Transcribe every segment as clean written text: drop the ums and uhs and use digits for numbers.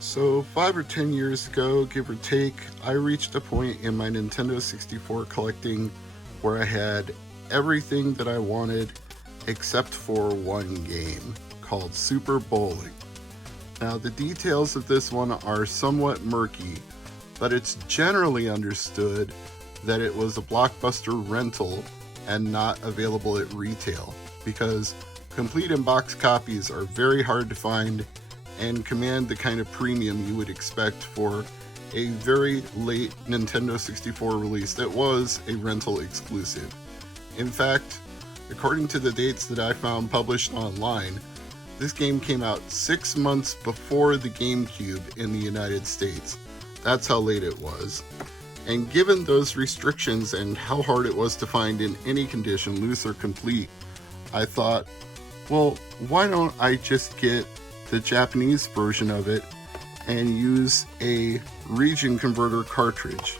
So 5 or 10 years ago, give or take, I reached a point in my Nintendo 64 collecting where I had everything that I wanted except for one game called Super Bowling. Now, the details of this one are somewhat murky, but it's generally understood that it was a Blockbuster rental and not available at retail because complete in-box copies are very hard to find and command the kind of premium you would expect for a very late Nintendo 64 release that was a rental exclusive. In fact, according to the dates that I found published online, this game came out 6 months before the GameCube in the United States. That's how late it was. And given those restrictions and how hard it was to find in any condition, loose or complete, I thought, well, why don't I just get the Japanese version of it and use a region converter cartridge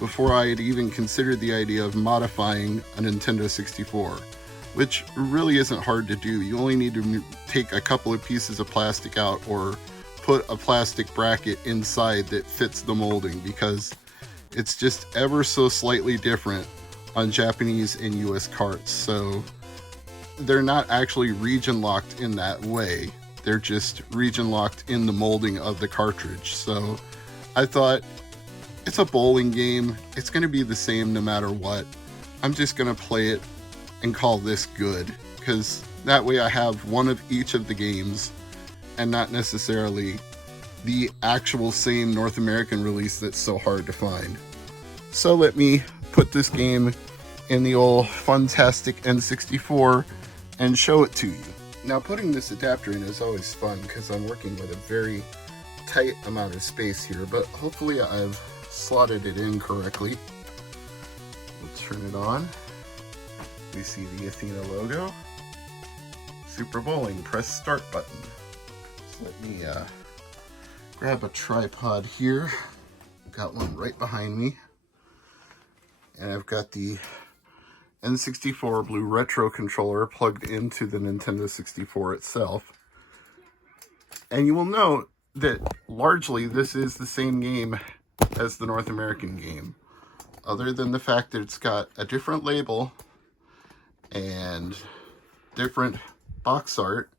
before I had even considered the idea of modifying a Nintendo 64, which really isn't hard to do. You only need to take a couple of pieces of plastic out or put a plastic bracket inside that fits the molding, because it's just ever so slightly different on Japanese and US carts. So they're not actually region locked in that way. They're just region locked in the molding of the cartridge. So I thought, it's a bowling game. It's going to be the same no matter what. I'm just going to play it and call this good, because that way I have one of each of the games and not necessarily the actual same North American release that's so hard to find. So let me put this game in the old Funtastic N64 and show it to you. Now, putting this adapter in is always fun because I'm working with a very tight amount of space here, but hopefully I've slotted it in correctly. We'll turn it on. We see the Athena logo. Super Bowling, press start button. So let me grab a tripod here. I've got one right behind me. And I've got the N64 Blue Retro controller plugged into the Nintendo 64 itself. And you will note that largely this is the same game as the North American game, other than the fact that it's got a different label and different box art.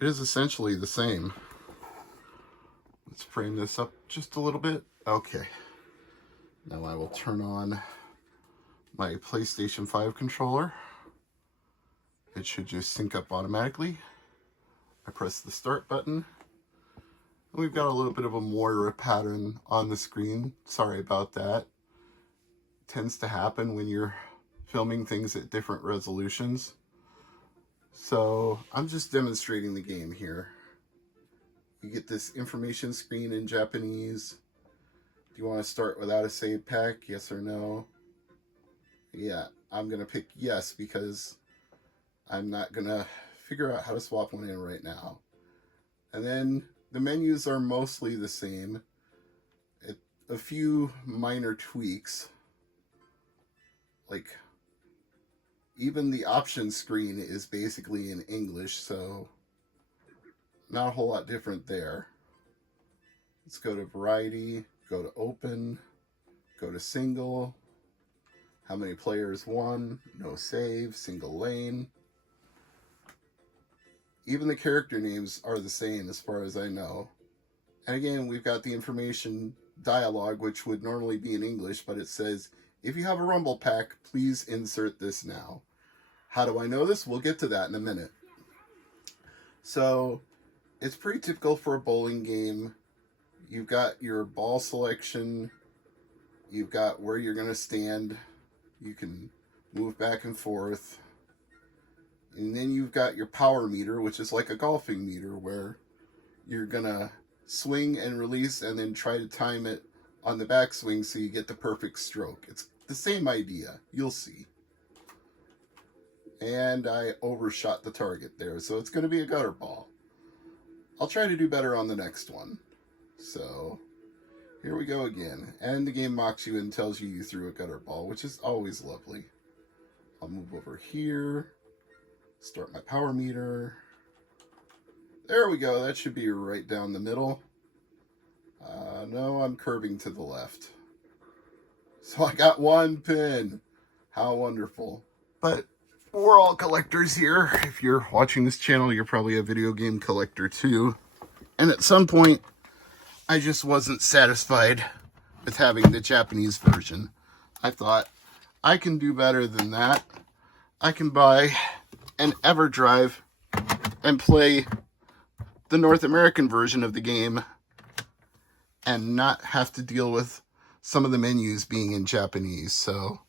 It is essentially the same. Let's frame this up just a little bit. Okay. Now I will turn on my PlayStation 5 controller. It should just sync up automatically. I press the start button. We've got a little bit of a Moira pattern on the screen. Sorry about that. It tends to happen when you're filming things at different resolutions. So I'm just demonstrating the game here. You get this information screen in Japanese. Do you want to start without a save pack? Yes or no? Yeah, I'm going to pick yes because I'm not going to figure out how to swap one in right now. And then the menus are mostly the same. A few minor tweaks. Like, even the options screen is basically in English, so not a whole lot different there. Let's go to variety, go to open, go to single. How many players? One. No save. Single lane. Even the character names are the same as far as I know. And again, we've got the information dialogue, which would normally be in English, but it says, if you have a Rumble Pack, please insert this now. How do I know this? We'll get to that in a minute. So it's pretty typical for a bowling game. You've got your ball selection. You've got where you're going to stand. You can move back and forth. And then you've got your power meter, which is like a golfing meter, where you're going to swing and release and then try to time it on the backswing so you get the perfect stroke. It's the same idea. You'll see. And I overshot the target there, so it's going to be a gutter ball. I'll try to do better on the next one. So here we go again. And the game mocks you and tells you threw a gutter ball, which is always lovely. I'll move over here. Start my power meter. There we go. That should be right down the middle. No, I'm curving to the left. So I got one pin. How wonderful. But we're all collectors here. If you're watching this channel, you're probably a video game collector too. And at some point, I just wasn't satisfied with having the Japanese version. I thought, I can do better than that. I can buy an EverDrive and play the North American version of the game and not have to deal with some of the menus being in Japanese. So,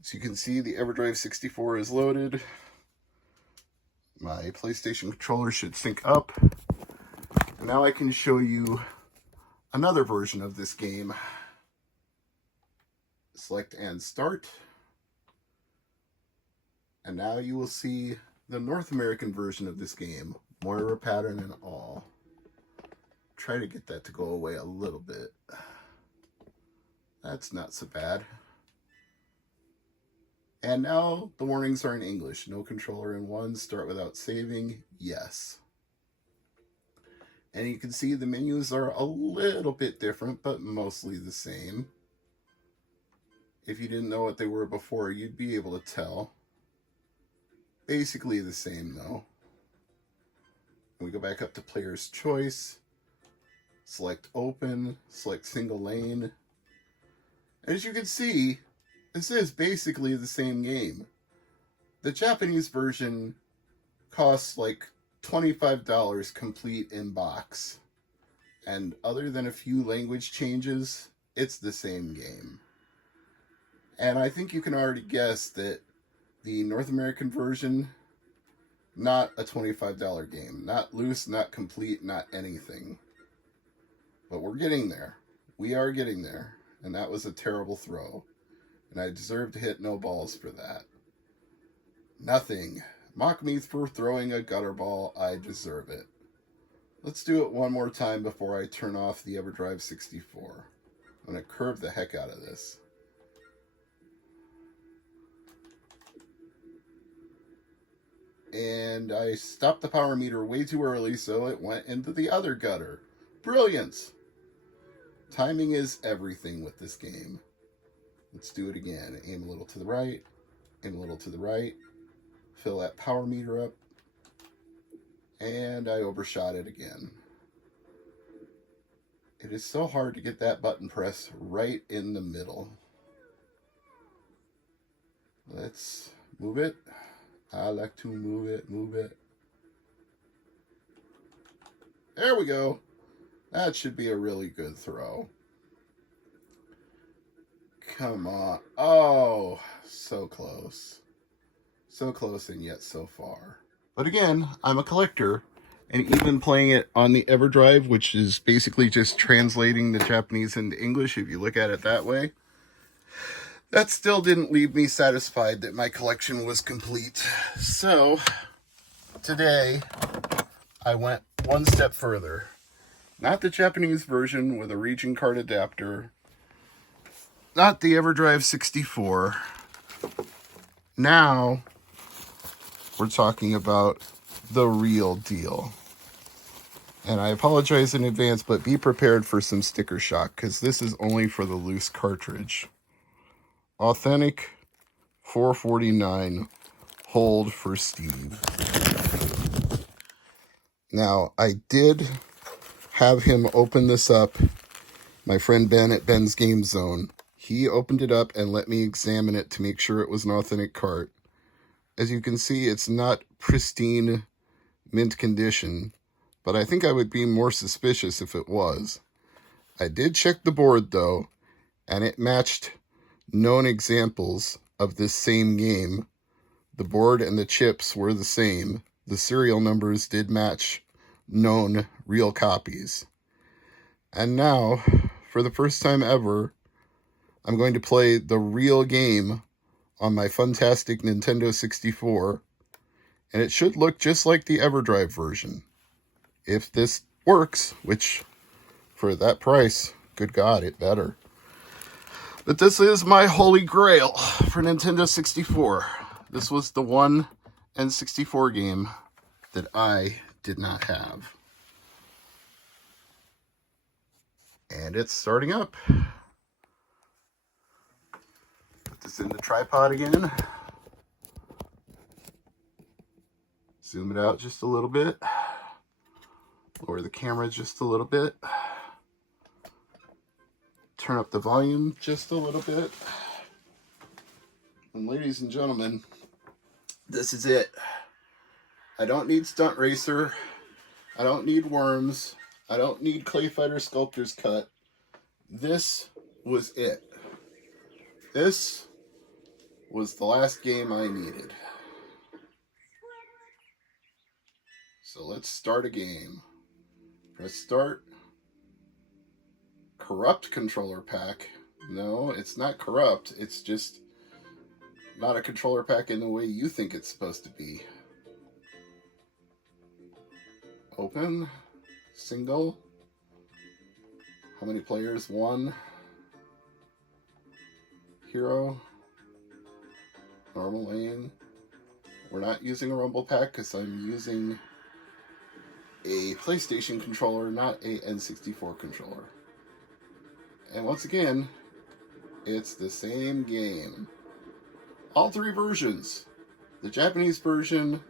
as you can see, the EverDrive 64 is loaded. My PlayStation controller should sync up. Now I can show you another version of this game. Select and start. And now you will see the North American version of this game, Moira pattern and all. Try to get that to go away a little bit. That's not so bad. And now the warnings are in English. No controller in one. Start without saving. Yes. And you can see the menus are a little bit different, but mostly the same. If you didn't know what they were before, you'd be able to tell. Basically the same though. We go back up to player's choice. Select open. Select single lane. As you can see, this is basically the same game. The Japanese version costs like $25 complete in box. And other than a few language changes, it's the same game. And I think you can already guess that the North American version, not a $25 game. Not loose, not complete, not anything. But we're getting there. We are getting there. And that was a terrible throw. And I deserve to hit no balls for that. Nothing. Mock me for throwing a gutter ball. I deserve it. Let's do it one more time before I turn off the EverDrive 64. I'm going to curve the heck out of this. And I stopped the power meter way too early, so it went into the other gutter. Brilliance! Timing is everything with this game. Let's do it again. Aim a little to the right. Aim a little to the right. Fill that power meter up. And I overshot it again. It is so hard to get that button press right in the middle. Let's move it. I like to move it, move it. There we go. That should be a really good throw. Come on. Oh, so close. So close and yet so far. But again, I'm a collector, and even playing it on the EverDrive, which is basically just translating the Japanese into English, if you look at it that way, that still didn't leave me satisfied that my collection was complete. So, today, I went one step further. Not the Japanese version with a region card adapter. Not the EverDrive 64. Now, we're talking about the real deal. And I apologize in advance, but be prepared for some sticker shock, because this is only for the loose cartridge. Authentic 449 hold for Steve. Now, I did have him open this up. My friend Ben at Ben's Game Zone. He opened it up and let me examine it to make sure it was an authentic cart. As you can see, it's not pristine mint condition, but I think I would be more suspicious if it was. I did check the board though, and it matched known examples of this same game. The board and the chips were the same. The serial numbers did match known real copies. And now, for the first time ever, I'm going to play the real game on my fantastic Nintendo 64, and it should look just like the EverDrive version. If this works, which for that price, good God, it better. But this is my holy grail for Nintendo 64. This was the one N64 game that I did not have. And it's starting up. Put this in the tripod again. Zoom it out just a little bit. Lower the camera just a little bit. Turn up the volume just a little bit. And ladies and gentlemen, this is it. I don't need Stunt Racer. I don't need Worms. I don't need Clay Fighter Sculptor's Cut. This was it. This was the last game I needed. So let's start a game. Press start. Corrupt controller pack. No, it's not corrupt. It's just not a controller pack in the way you think it's supposed to be. Open. Single. How many players? 1. Hero. Normal lane. We're not using a rumble pack because I'm using a PlayStation controller, not a N64 controller. And once again, it's the same game. All 3 versions. The Japanese version,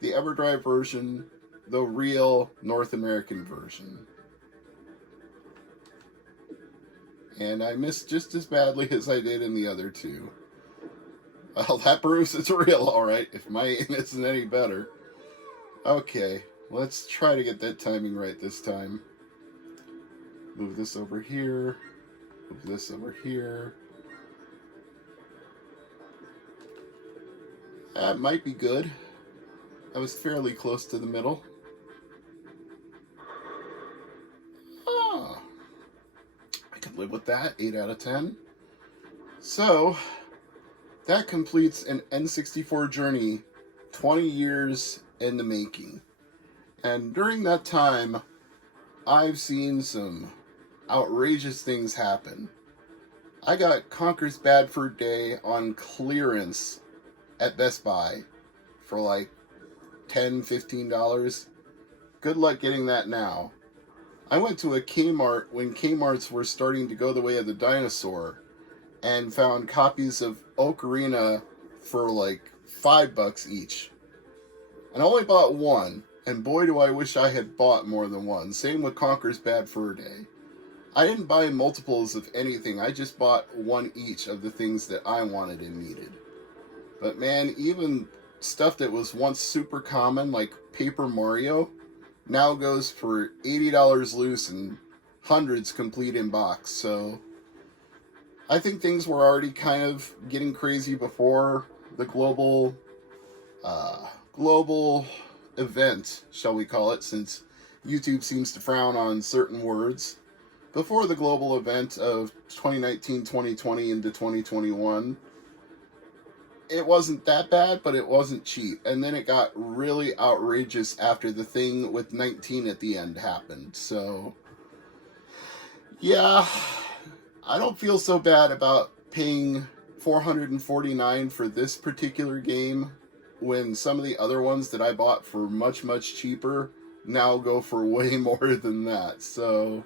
the EverDrive version, the real North American version. And I missed just as badly as I did in the other 2. Well, that proves it's real, alright, if my aim isn't any better. Okay, let's try to get that timing right this time. Move this over here. Move this over here. That might be good. I was fairly close to the middle. Ah, I could live with that. 8 out of 10. So, that completes an N64 journey 20 years in the making. And during that time, I've seen some outrageous things happen. I got Conker's Bad Fur Day on clearance at Best Buy for like $10, $15. Good luck getting that now. I went to a Kmart when Kmarts were starting to go the way of the dinosaur and found copies of Ocarina for like $5 each. And I only bought one, and boy do I wish I had bought more than one. Same with Conker's Bad Fur Day. I didn't buy multiples of anything, I just bought one each of the things that I wanted and needed. But man, even stuff that was once super common, like Paper Mario, now goes for $80 loose and hundreds complete in box. So I think things were already kind of getting crazy before the global event, shall we call it, since YouTube seems to frown on certain words. Before the global event of 2019, 2020 into 2021, it wasn't that bad, but it wasn't cheap. And then it got really outrageous after the thing with 19 at the end happened. So, yeah, I don't feel so bad about paying $449 for this particular game when some of the other ones that I bought for much, much cheaper now go for way more than that. So,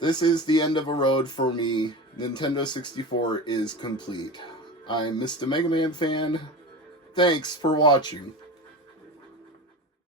this is the end of a road for me. Nintendo 64 is complete. I'm Mr. MegaManFan. Thanks for watching.